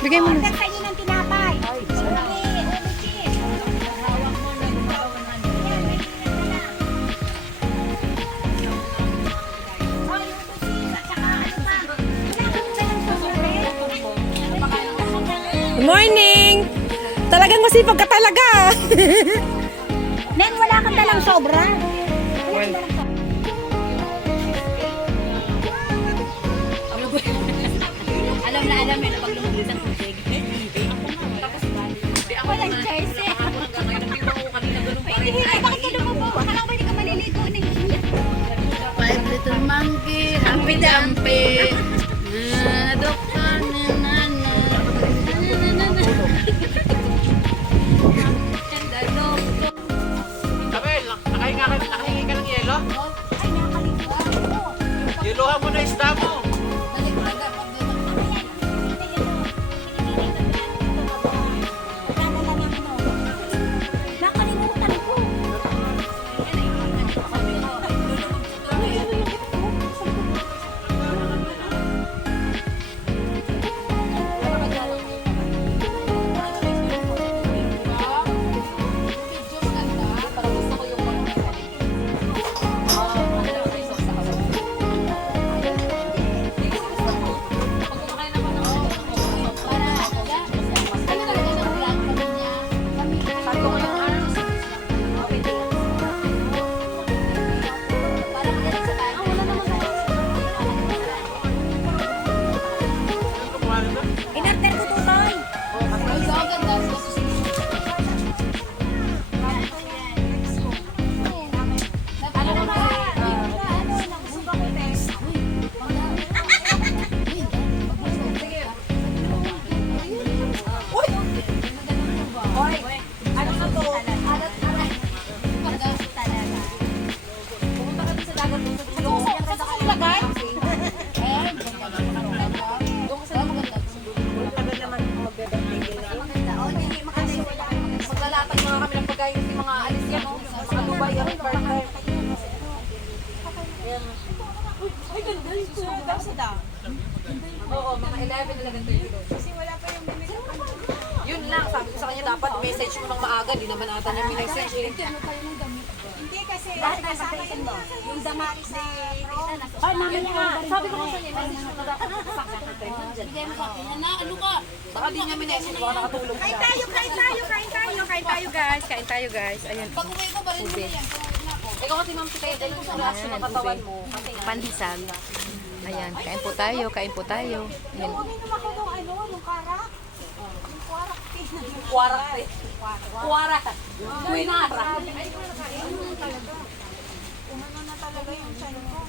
Bigay mo na. Order kayo ng tinapay. Good morning! Talagang masipag ka talaga. Nen, wala kang dalang sobra. Alam na alam yun na pag lumabas ng tubig. Walang choice eh. Hindi, bakit ka lumabo? Akala ko ba hindi ka maliligo? 5 little monkey, hampi-dampi. Doktor na nana. Sabi, nakahingi ka ng yelo? Ay, nakakalimutan ko. Yelohan mo na isda mo. Nakalimutan ko. In-order ko tutoy. Ano naman? Ano, nabusog ako test. Hoy, ano na to? Pumunta kami sa dagat doon sa Tulong. Saan ka nilagay? Maglalatag mga kami ng pagkain ng mga alis yan, no? Mga Dubai, yung part-time. Ay, ganda yun. Kasi daw. Oo, mga 11 na lang doon. Kasi wala pa yung bibili ko. Yun lang, sabi ko sa kanya dapat message mo ng maaga, di naman ata niya minessage eh. Hindi kasi kasama yun mo. Yung damaris na Ay, namin nga. Sabi ko sa kanya, message mo na dapat sakit ng time nandyan. Bigay mo sa akin, na ano ka? Baka di niya minessage, baka nakatulog siya. Kain tayo guys. Ayan. Pag-uwi ko ba rin mo yan? Ikaw kasi ma'am, kaya dahil kung sa reaction ng katawan mo. Pandesal. Ayan, kain po tayo, kain po tayo. Ayan. Kunin naman ko nung ano, yung karak. Yung karak. Kuwarak eh. Kuwarak. Kuinara. Umano na talaga yung chan ko.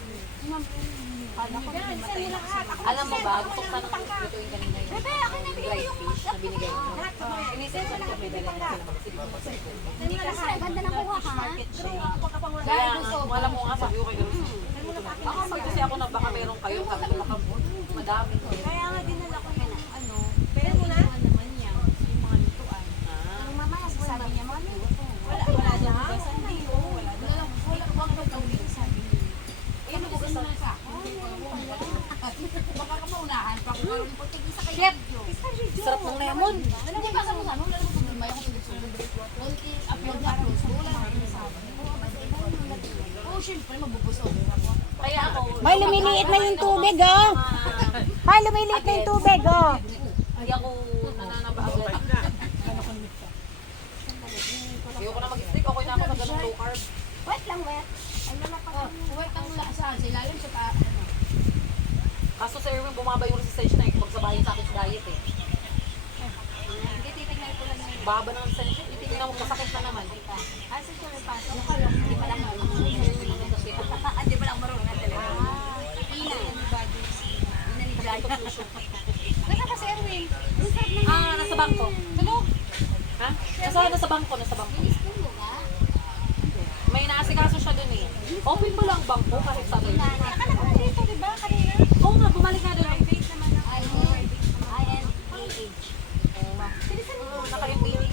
Alam mo ba, gusto ko sana ng lutuin kanina yun. Bebe, ako na Dried fish na binigay mo. Inisip ko na may dala na Hindi ka sa ganda ng kuha ha? Kaya wala mo nga sabi ko kay Garus. Ako sabi kasi ako na baka meron kayo, sabi ko baka madami. Kaya nga dinala ko yun. Ano? Pero na? naman niya. Yung mga lutuan. Yung mama, sabi niya, mami, wala na. Wala bang pagkawin sabi niya. Ano mo gusto? Baka ka maunahan pa kung meron po tigil sa Chef! kayo. Sarap ng lemon. Hindi ba sa mga wala mo kung may ako tigil. Upload na upload. Wala na sa oh, syempre mabubusog. Kaya ako... May lumiliit na yung tubig, oh. May lumiliit na yung tubig, oh. Hindi ako nananaba agad. Ayoko na mag-stick. Okay na ako sa ganung low carb. Wet lang, wet. Ay, lalapak ang Wait, ang sa ilalim sa Kaso sa Erwin, bumaba yung resistance na pagsabahin sa akin sa diet eh. Hindi, titignan ko lang yun. Baba ng resistance, titignan mo, masakit na naman. Asa siya may pasok? Hindi pa lang marunong. Hindi pa lang marunong na talaga. Ina. Nasa ka si Erwin? Nasa bangko. Ano? Ha? Nasa bangko, nasa bangko. May naasikaso siya dun eh. Open mo lang bangko kahit sabi. Akala ko dito, di ba? Kanina. Oo nga, bumalik na dun. Private naman ang INPH. Naka-MBA.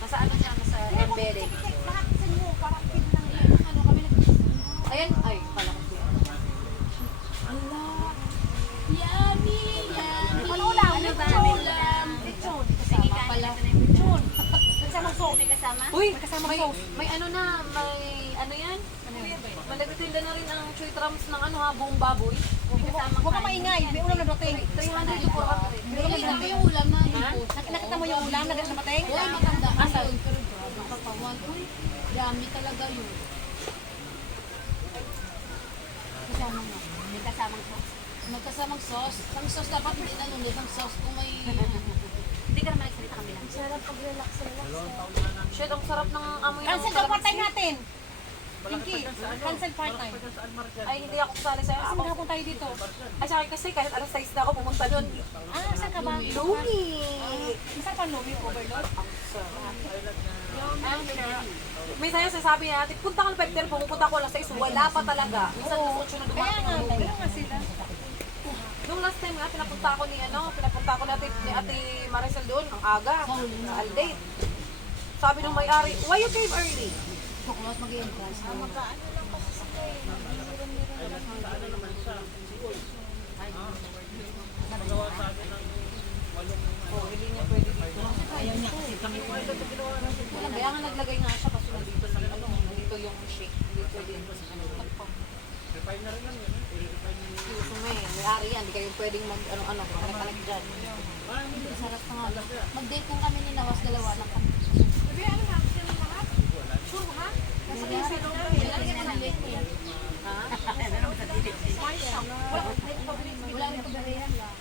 Nasa ano siya? Nasa embedded. Ayan. Ay, pala ko siya. Yummy, yummy. kasama? Uy, may ano na, may ano yan? May nagtitinda na rin ang chewy trams ng ano ha, buong baboy. Huwag ka maingay, may ulam na dating. 300 to 400. Nakita mo yung ulam na input. Nakita mo yung ulam na sa mateng? Uy, matanda kasi yun. Pero grabe katawan. Uy, dami talaga yun. Kasama nga. May kasamang sauce. Magkasamang sauce. Ang sauce dapat hindi na nunod. Ang sauce kung may... Hindi ka naman nagsalita kami lang. Shit, ang sarap ng amoy ng Cancel daw part-time natin. Pinky, cancel part-time. Ay, hindi ako kasali sa'yo. Kasi Ako, magkapon tayo dito. ay, sa akin kasi kahit alas 6 na ako pumunta doon. Ah, saan ka ba? Lumi! Saan pa Lumi? Overload? May sa'yo sasabi niya, ate, punta ka ng Pepper, pumupunta ko alas 6, wala pa talaga. Minsan Oo. gusto na Kaya nga, dumating. kaya nga sila. Nung last time nga, pinapunta ko ni Ate Maricel doon, ang aga, sa Aldate. Sabi nung may-ari, why you came early? Kukulat mag-i-entrance. Oh, hindi niya pwede dito. Ayaw niya kasi kami. Kaya nga naglagay nga siya kasi nandito sa ano, nandito yung shake. Hindi pwede Gusto mo eh, may-ari yan, hindi kayo pwedeng mag-ano-ano, connect dyan. Sarap pa nga. Mag-date kung kami ni Nawas, dalawa lang kami. Wala rin kabarehan lang.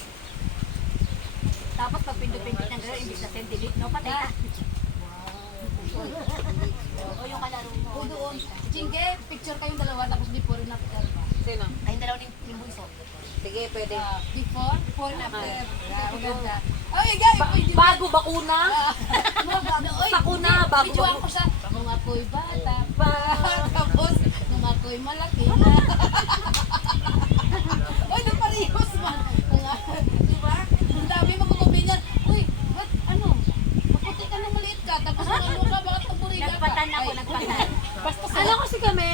Tapos pag pindot-pindot ng gano'n, imbis na send delete, no? Patay na. O yung kalaro mo. O doon, Chinke, picture kayong dalawa tapos before and after. Sino? Kayong dalawa ni Buiso. Sige, pwede. Before and after. Kaya maganda. Ay, guys! Bago bakuna? Bakuna, bago Videoan bakuna. ko siya. Nung ako'y bata pa. Tapos, nung ako'y malaki na. Uy, nung parehos man. Diba? Ang dami magkukuminyan. Uy, ba't ano? Maputi ka na maliit ka. Tapos ano ka, bakit paburi ka? Nagpatan ako, nagpatan. Ano kasi kami?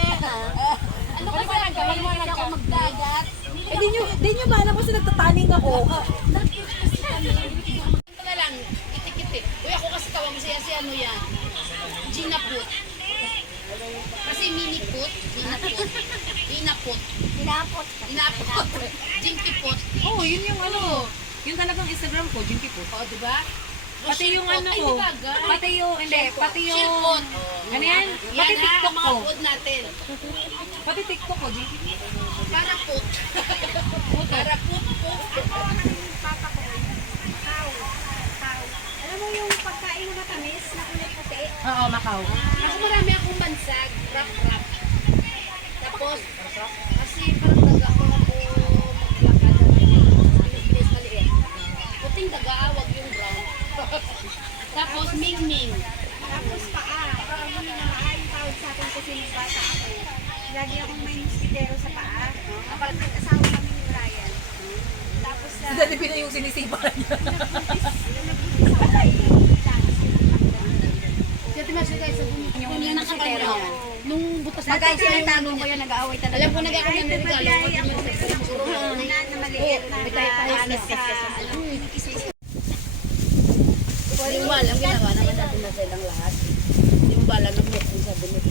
Ano kasi ang gawin mo ako magdagat? Eh, di nyo ba alam kasi nagtataning ako? Ito na lang, itik-itik. Uy, ako kasi tawag siya si ano yan. Gina Put. Kasi mini put, Gina Put. Gina Put. Hinapot. Inapot. Jinky Put. Oo, yun yung ano. Yun talagang Instagram ko, Jinky po. O, diba? Pati yung ano Ay, ko. diba, guys? Pati yung, hindi, pati yung... Shilpot. Ano yan? Yan Pati ha, TikTok mga ko. food natin. Pati TikTok ko, Jinky. Para put. Para put. Alam mo yung pagkain na matamis na kulay puti? Oo, Macau. Ako marami akong bansag. Rap-rap. Tapos, kasi parang daga ako maglakad. Bilis maliit. Puting daga, wag yung brown. Tapos, ming-ming. Tapos paa. Yun na yung tawag sa akin kasi nung bata ako. Lagi akong may mosquitero sa paa. Kapag nag-asawa kami ni Ryan. Tapos sa... Dali na yung sinisipan niya. Nagbuntis ako kay Dati masya guys, yung nakapalo. Nung butas na Nagkaya siya yung tanong ko yun, nag-aaway talaga. Alam ko nag-ako ng regalo. na maliit na alas sa... Limbal, ang ginagawa naman natin na silang lahat. Limbal, ang nag-mix sa binit.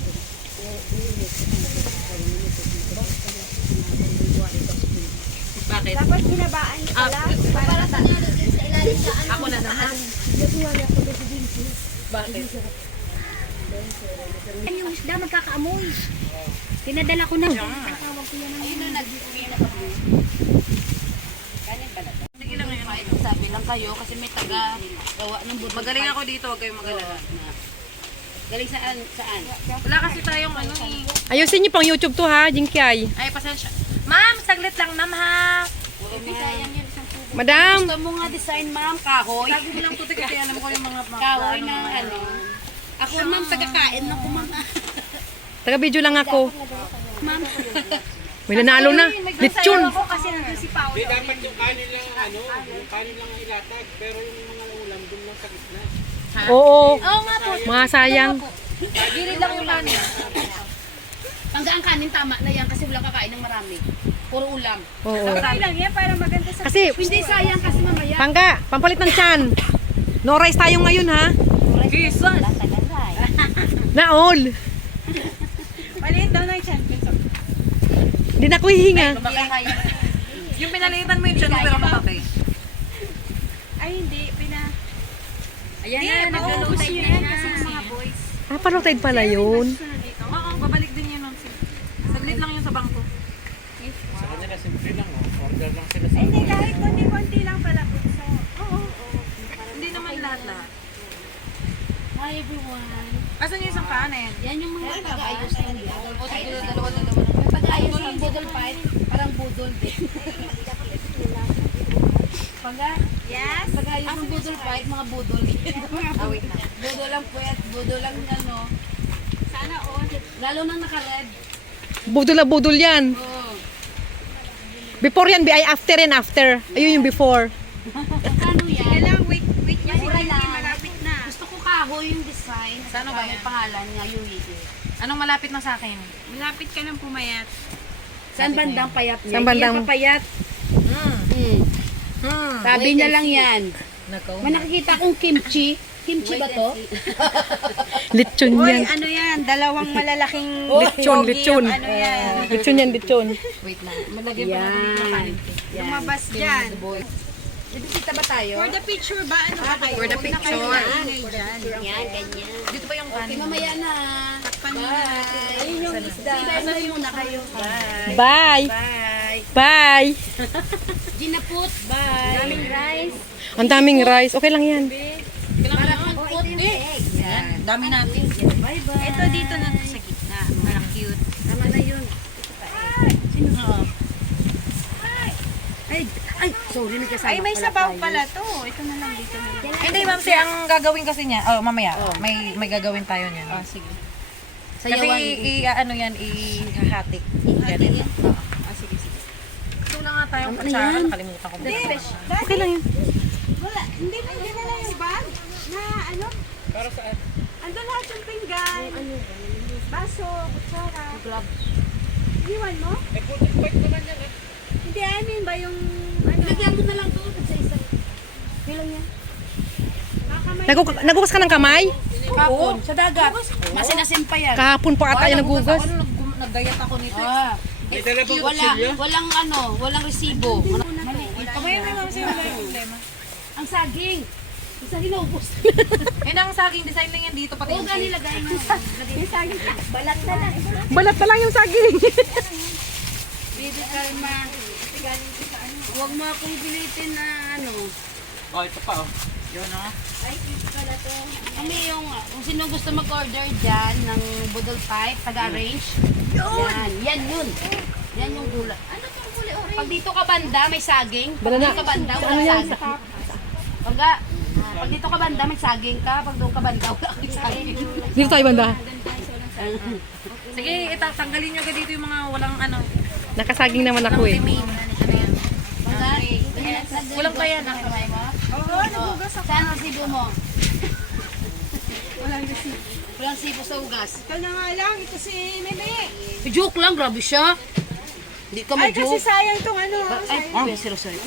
Bakit? Dapat binabaan niyo pala. Para sa nga, sa ilalim sa ano. Ako na naman. Bakit? Yan yung isda magkakaamoy. Pinadala ko na. Ayun na, Sige lang ngayon. sabi lang kayo kasi may taga gawa ng buto. Magaling ako dito, huwag kayong magalala. Galing saan? Saan? Wala kasi tayong ano eh. Ayusin niyo pang YouTube to ha, Jinky ay. Ay, pasensya. Ma'am, saglit lang ma'am ha. Sayang yun isang tubo. Madam, Gusto mo nga design ma'am, kahoy. Sabi mo lang puti kasi alam ko yung mga Kahoy na ano. Ako ma'am, taga-kain na ko ma'am. taga-video lang ako. Ma'am. May nanalo na. Lechon. Kasi nandun si Paolo. Hindi, dapat yung kanin lang, yung kanin lang ang ilatag, pero yung mga ulam dun lang sa gitna. Oo. Oo nga po. Mga sayang. Gilid lang yung kanin. Panggaan kanin, tama na yan kasi wala kakain ng marami. Puro ulam. Oo. Okay lang yan para maganda sa... Kasi, Hindi sayang kasi mamaya. Pangga, pampalit ng tiyan. No rice tayo ngayon ha. Jesus! Naol. Maliit daw na yung champion. Hindi na ako hihinga. Yung pinalitan mo yung dyan, pero makakay. Ay, hindi. Ayan Hindi, na, maubos naglulutay yun na kasi yan. yung mga boys. Ah, palutay pala yun. Sunod dito. Oo, babalik din yun nun. Saglit lang yun sa bangko. Sa kanila, simple lang. Oh. Order lang sila sa Ay, hindi. Kahit konti-konti lang pala po. So, oo. Hindi naman lahat-lahat. Hi everyone. Asan yung isang kanin? Yan yung mga pag-aayos ng O, siguro dalawa-dalawa. pag-aayos ng budol fight, parang budol din. Yes. Pag-aayos ng budol fight, mga budol din. Wait na. Budol lang puwet, budol lang ano. Sana all. Lalo nang naka-red. Budol na budol yan. Oh. Before yan, ay after and after. Ayun yung before. Ano yan? Kaya lang, wait niya si Mura Kitty. lang. Malapit na. Gusto ko kahoy yung design. Saan ba May yan? pangalan niya, Yuhide. Anong malapit na sa akin? Malapit ka ng pumayat. Saan bandang payat niya? Saan bandang- Hindi yan papayat. Sabi niya lang yan. May nakikita kong kimchi. Kimchi ba to? Lechon Uy, yan. ano yan? Dalawang malalaking Lechon, yogi lechon. yung ano yan. Lechon yan, lechon. Wait na. Malagay pa natin yung kanin. Lumabas dyan. Bibisita ba tayo? For the picture ba? Ano ba kayo? For the Huwag na kayo picture. maingay dyan. Yan, ganyan. Dito pa yung Okay, kanin. mamaya na. Takpan muna natin. Ayun yung isda. Bye muna kayo. Bye. Bye. Bye. Bye. Ginaput. Bye. Daming rice. Ang daming rice. Okay lang yan. Para put. Yan. Dami natin. Bye-bye. Ito dito na to sa gitna. Parang cute. Tama na yun. Sino? Ay, sorry, may kasama Ay, may pala sabaw tayo. pala to. Ito na lang dito na lang. Hindi, ma'am, ang gagawin kasi niya, mamaya, may gagawin tayo niyan. Sige. Kasi Sayawan. ano yan, ihahatik. Ganito. Sige. Ito na nga tayong kutsara, nakalimutan ko. Okay lang yan. Wala. Hindi na lang yung bag. Na ano? Para saan? Ando lahat yung pinggan. Baso, kutsara. Iwan mo? Eh, pulpit fight naman yan eh. Hindi, I mean ba yung ano? Lagyan mo na lang doon sa isa. Bilang yan. Kakamay. Nagugas ka ng kamay? Kapon, sa dagat. Masinasim pa yan. Kahapon pa ata yung nagugas. Naggayat ako nito. May dala bang kutsilyo? Walang resibo. Kamay na ma'am, siya wala yung problema. Ang saging. Ang saging naubos. Yun ang sa aking design lang yan dito, pati Oo, yung gani lagay mo. Yung saging. Balat na lang. Balat na lang yung saging. Baby Karma. Huwag mo akong pilitin na ano. Oh, ito pa oh. Yun, no? Kami yung, kung sino gusto mag-order dyan ng budol pipe, taga-arrange. Yan yun. Yan yung gulay. Ano itong gulay orange? Pag dito ka banda, may saging. Pag Bala na. dito ka banda, wala saging. Pag dito ka banda, may saging ka. Pag doon ka banda, wala kang saging. Dito tayo banda. Sige, tanggalin nyo agad dito yung mga walang ano. Nakasaging naman ako eh. Walang kaya na. Oo, nagugas ako. Saan ang sibo mo? Walang sibo sa ugas. Ito na nga lang. Ito si Meme. Joke lang, grabe siya. Hindi ka Ay, kasi ma-joke. sayang itong ano. Ay, sorry.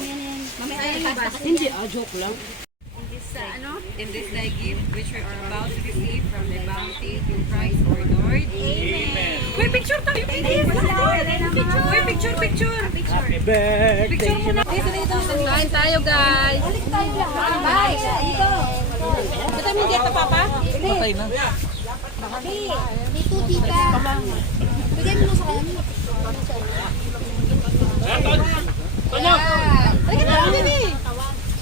Hindi, joke lang. In this thy gift, which we are about to receive from the bounty through Christ our Lord. Amen. Uy, picture tayo. Uy, picture. Happy birthday. Picture muna. Kain tayo, guys. Bye! Ito yung dieta, Papa? Patay na. Dito, tita. Bigay mo sa kanya. Ano?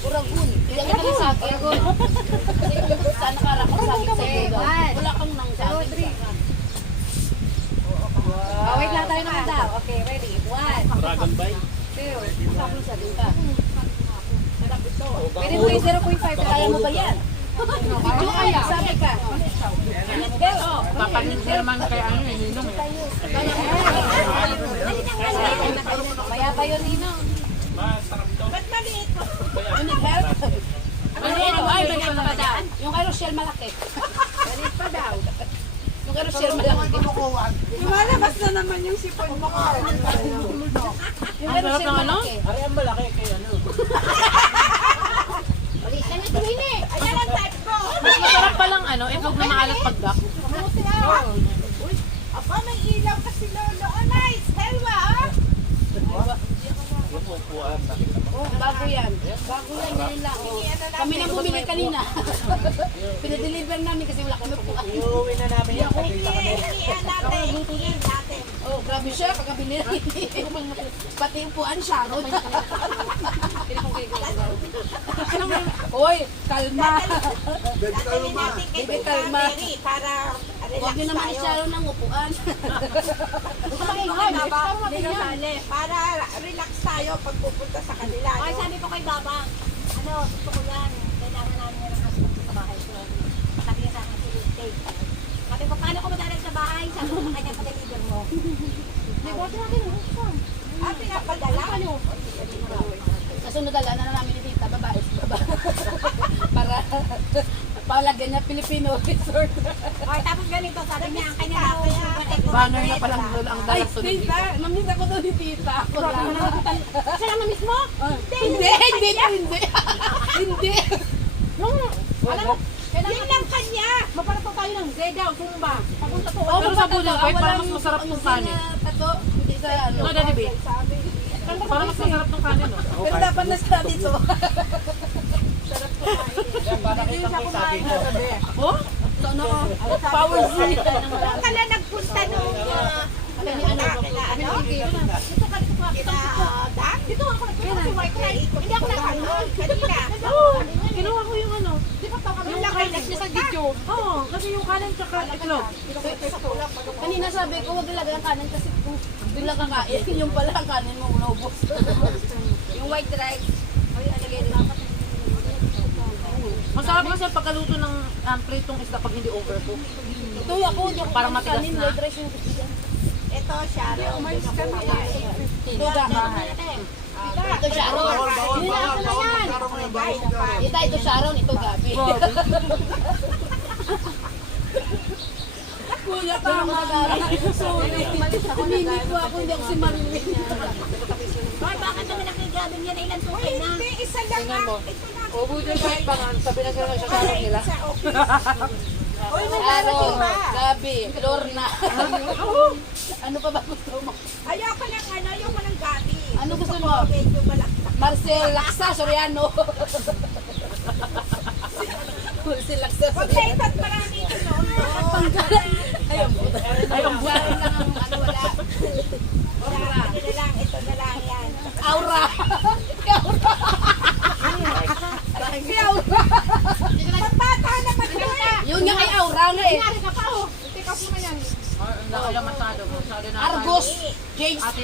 Uragun. Ilang ka sa akin. Saan nakarap ang sabi sa'yo? Wala kang nang sabi. Wait lang tayo naman daw. Okay, ready. 1. Dragon Bite. Pwede mo yung 0.5. Kaya mo ba yan? Video kaya. Sabi ka. Papanindir man kaya ano, ninong. Kaya pa yun, Ninong. Ba't maliit mo? Unique health. Ay, bagay pa daw. Yung kay Rochelle malaki. Balit pa daw. Yung kay Rochelle malaki. Lumalabas na naman yung sipon mo. Yung kay Rochelle malaki. Ari ang malaki kay ano. Balikan na ito, Hini. Ayan ang type ko. Mas masarap palang ano, itlog na maalat pagdak. Oh, bago yan. Bago yan, yan lang. Oh. Kami na bumili kanina. Pinadeliver namin kasi wala kami po. Iuwi na namin yung Iiyan natin. Oh, grabe siya, pagkabili natin. Pati upuan siya. Hoy, kalma. Dadalhin natin kay Baby, Tita kalma. Mary para Huwag relax niyo naman tayo. isyaro ng upuan. Hindi na sali. Para relax tayo pag pupunta sa kanila. Ay, no? sabi ko kay Baba, ano, gusto ko yan. Kailangan namin ng husband sa bahay ko. Sabi niya sa akin, sige, take. Sabi ko, paano ko madalhin sa bahay? Sabi ko, sa kanya pa-deliver mo. May bote natin, husband. Ah, pinapadala? Kasunod na namin ni Tita, babae. Para palagyan niya Filipino resort. Ay, tapos ganito, sabi niya, ang kanya daw, Banner na palang doon ang Ay, dalas sunod. Tita, mamita ko daw ni Tita. Ako lang. Siya lang na mismo? Hindi. Hindi. Alam mo, Yun lang kanya. mapalato tayo ng Zeda o Zumba. Papunta to. Oo, pero sa Budol Fight, parang mas masarap ng kanin. Pato, hindi sa ano. Ano, Daddy B? Parang mas masarap ng kanin, no? Pero dapat na sa dito. Yan, para kita mo sabi ko. Oh? So, ano? Power Z. Doon ka lang nagpunta nung Dito ka, dito ka. Dan? Dito ako nagpunta kasi white rice. Hindi ako nakaroon. Kanina. Kinuha ko yung ano. Di ba tawag Yung lakay nagpunta. Oo, kasi yung kanin tsaka itlog. Kanina sabi ko, huwag ilagay ang kanin kasi kung bigla kakain, yung pala ang kanin mo, unobos. Yung white rice. Ay, alagay din. Masarap kasi pagkaluto ng pritong isda pag hindi overcook. Ito ako, yung Parang matigas kanin, na. white rice yung bigyan. Ito, Sharon. Umalis kami. Ito, bahay. Ito, Sharon. Hindi na ako na yan. Ito, Sharon. Ito, Gabi. Kuya, tama. Sorry. Umimik ko ako, hindi ako si Marilyn. Bakit naman nakigrabing yan na ilang tukay na? Hindi, isa lang ang. Ito na. O Budol Fight pa nga, sabi na sila nagsasarap nila. Sa office. Uy, may darating Sharon, pa. Gabi, Lorna. Ano pa ba gusto mo? Ayoko ng gabi. Ano gusto mo? Medyo malaktak. Marcel Laksa, Soriano. Marcel Laksa, Huwag Soriano. na ito't marami ito noon. Ayun, puta. Ayun, buwan. Lang ang ano, wala. Wala, ano na lang, ito na lang yan. Aura. Aura. Aura. Pagpata naman yun. Yun nga kay Aura nga eh. Nangyari ka pa oh. Wala masyado. Masyado na. Argos. James. Ate.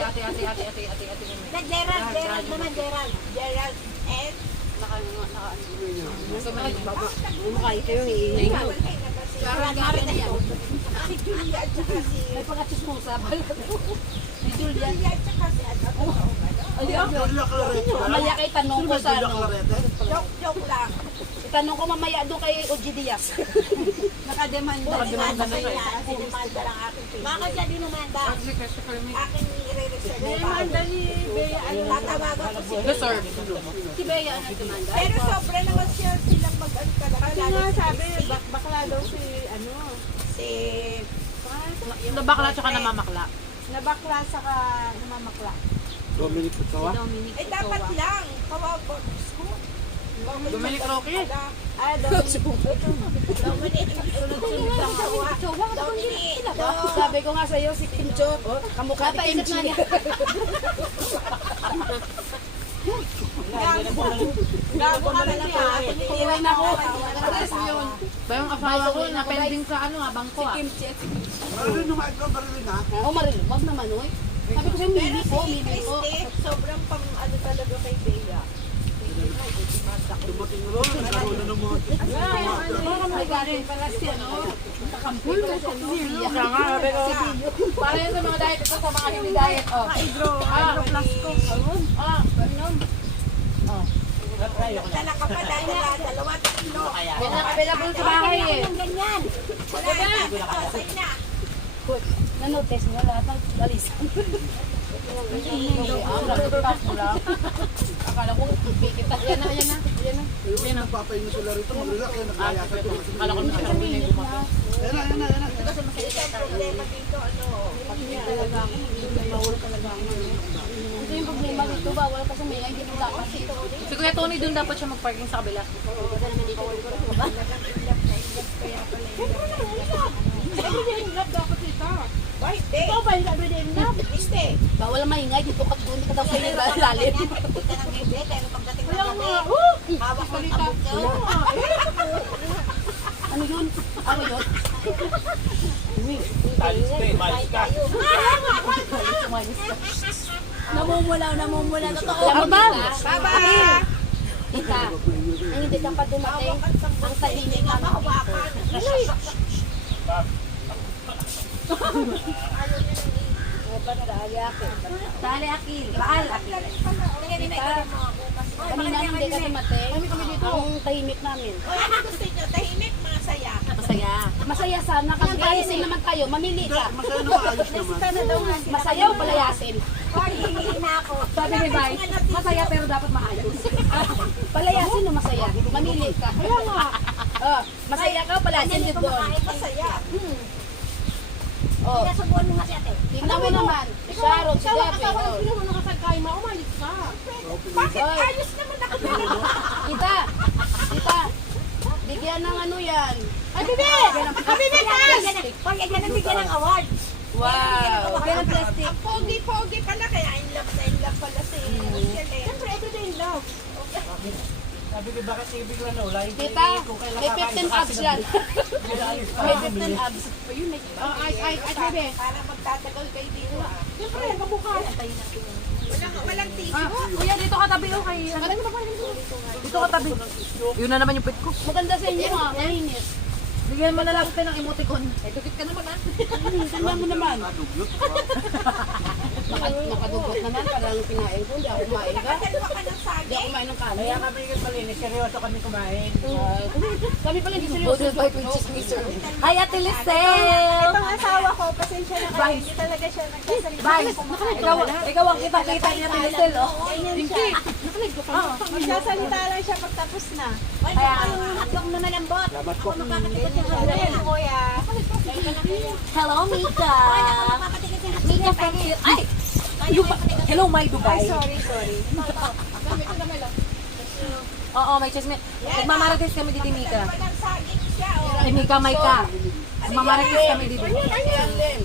Na Gerald naman, Gerald. Gerald and Parang gabi na yan. si Julia at saka si May pagkatismusa. Si Julia. Julia at saka si Mamaya kay tanong ko sa ano. Joke lang. Itanong ko mamaya doon kay Oji Diaz. Nakademanda. Sinimanda lang aking pin. Bakit siya dinumanda? Aking i-reserve. Demanda ni Bea. Tatawagan ko si Deserve. Si Bea ang nagdemanda. Pero sobra naman silang mag-ano talaga. Kasi nga sabi, bakla daw si, ano, Si Nabakla tsaka namamakla. nabakla saka namamakla. Dominic Kutsawa? eh dapat lang. Kawawa. Dominic Roque. Ah, Dominic. Dominic. Sunod-sunod lang awa. Dominic. Sabi ko nga sa'yo, si Kim Cho, kamukha ni Kim Chi. Gago ka na lang Iwan na ako. Alas yun. Ba yung asawa ko na pending sa ano, bangko ah. Kim Chi. Marilyn, numaid ka, Marilyn ha? Oh, Marilyn, wag naman, oy. Sabi ko sa'yo, Pero mimi si ko, mimi ko. Christy, sobrang pang ano talaga kay Bea. Dumating ron, nagkaroon na ng mga... Ay, galing pala si ano. Kakampul na siya, no? Kaya nga, pero Para yun sa mga diet, ito sa mga hindi diet, oh. Hydro plus ko. Ah, ganun. Dala ka pa dalawa, tatlo. Yan ang available sa bahay eh. Ganyan. Wala na. Sa'yo na. Nanotes mo lahat ng balisan. Akala ko, kita. Yan na, yan na. Yan na. Ayun, nagpapahinga sila rito, mag-relax yan, nagkayakap yun. kala ko na sabi niya yung gumawa. Ayan na, ayan na, ayan na. Ito ang problema dito, ano, Ito yung problema dito, bawal kasi may hindi mo dapat dito. Si Kuya Tony doon dapat siya mag-parking sa kabila. Everyday in love dapat ito. Why, hindi. Ikaw ba yung everyday in love? Hindi. Bawal ang maingay dito ka doon ka daw sa ilalim. Pagdating ka ng libre, pero pagdating ng Kaya gabi, nga, hawak mo ang tabog doon. Ano yun? Ano yun? Talis ka eh, malis ka. Namumula. Totoo. Alam mo ba? Baba! Tita, ang hindi ka pa dumating, ang tahimik ka na. Dali akil, baal akil. Kanina hindi ka dumating, ang tahimik namin. Ano gusto nyo? Tahimik, masaya. Masaya. Masaya sana kasi palayasin naman tayo, mamili ka. Masaya o palayasin? Hindi na ako. Sabi ni Bay, masaya pero dapat maayos. Palayasin o masaya? Mamili ka. Kaya nga. Masaya ka o palayasin dito doon? Masaya. Oh, Pinasubuan mo nga si ate. tingnan mo naman. Si Sharon, si Gabi. Oh. Sino mo nakasagkay mo? Umalis ka. Bakit ayos naman ako? Kita, kita. Bigyan ng ano yan. Ay, bibi! Pag yan ang bigyan ng award. Wow. Bigyan ng plastic. Ang pogi-pogi pala, kaya in love pala si Rachel eh. Siyempre, everyday in love. Sabi ko, bakit ibig lang na wala? Kita, may 15 abs yan. May 15 abs. Ay, bibi. Para magtatagal kayo dito ah. Siyempre, mabukas. Walang tissue. Kuya, dito ka tabi kay Dito ka tabi. Yun na naman yung pit ko. Maganda sa inyo ha, malinis. Bigyan mo na lang tayo ng emoticon. Eh, dukit ka naman ah. Tingnan mo naman. Nakadugot naman, parang kinain ko. Hindi ako kumain ka. Dalawa ka ng Hindi saging. ako kumain ng kanin. Kaya kami malinis, seryoso kami kumain. Kami pala hindi seryoso. Hi, Ate Lisel! Itong asawa ko, pasensya na kayo. Hindi talaga siya nagsasalita. Ikaw ang kita-kita ni Ate Lisel, oh. Ganyan siya. Magsasalita lang siya pagtapos na. Ay, hatlong na malambot. Ako makakatikot yung hatlong. Ganyan, kuya. Hello, Mika! Ako makakatikot yung hatlong. Mika from Ay! Hello, my Dubai. Sorry. Oo, may chismis. Nagmamaratis kami dito, Mika. Walang saging siya oh. Ay, Mika, Nagmamaratis kami dito. Ayan din.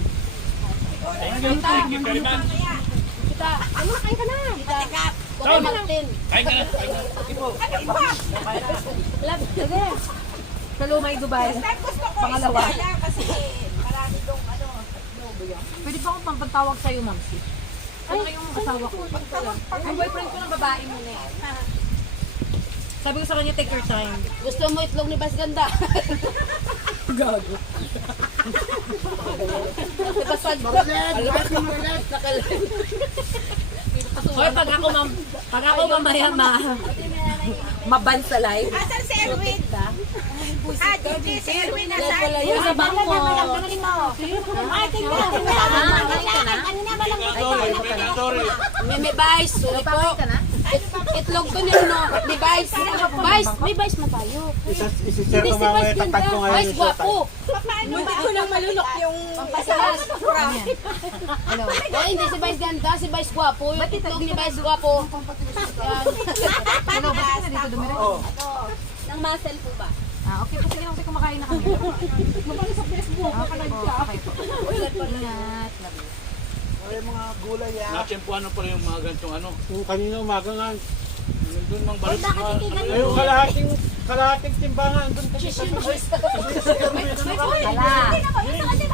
Kita, ano kain ka na? Kita, Kuya Martin. Hello, my Dubai. Basta gusto ko Pangalawa. isda kasi marami dong ano. Pwede pa akong pampatawag sa'yo, Mamsi. Ano yung asawa ko? Ang boyfriend ko ng babae mo na eh. Sabi ko sa kanya, take your time. Gusto mo itlog ni Bas Ganda? Gago. Si Bas Ganda. Hoy, pag ako mamaya maban sa live. Asan si Erwin? Gigi, si Erwin na sa Yung sa bangko. Ay, tingnan. Kanina malambot. May Vice. Sorry po. Itlog to niyo, no? Ni Vice. Vice, may Vice na tayo. Isi-share Hindi ko si Vice mamaya, Ganda. tagtag ko ngayon Vice yung guwapo. Hindi ko lang malunok yung Pampasalas. Hindi si Vice Ganda, si Vice guwapo. Yung itlog ni Vice guwapo. Hello, ba't ka na dito dumire? Ng muscle po ba? Ah, okay po. Sige, kasi kumakain na kami. Mabalik sa Facebook. Okay po. Ingat. Ay, mga gulay yan. Natsimpuan na pala yung mga ganitong ano. Yung kanina umaga nga. Doon mang balik na. Ay, yung kalahating timbangan. Doon kasi sa Hala. Ay, bakit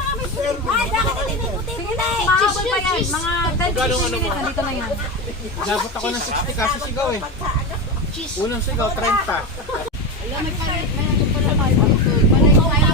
hindi puti-puti? Mahabol pa yan. Mga 10 Gano'ng ano mo? nandito na yan. Nabot ako ng 60 kasi sigaw eh. Unang sigaw, 30. Alam, may palit. May nandun pala tayo. Palay tayo.